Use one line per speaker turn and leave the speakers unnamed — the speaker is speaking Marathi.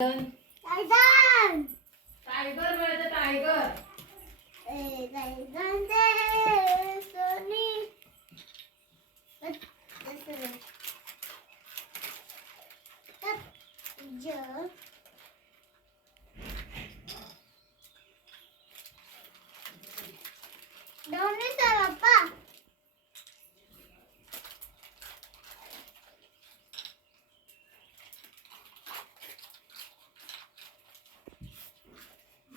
टायटन
टायगर मिळतं टायगर
ए टायटन ते दोन्ही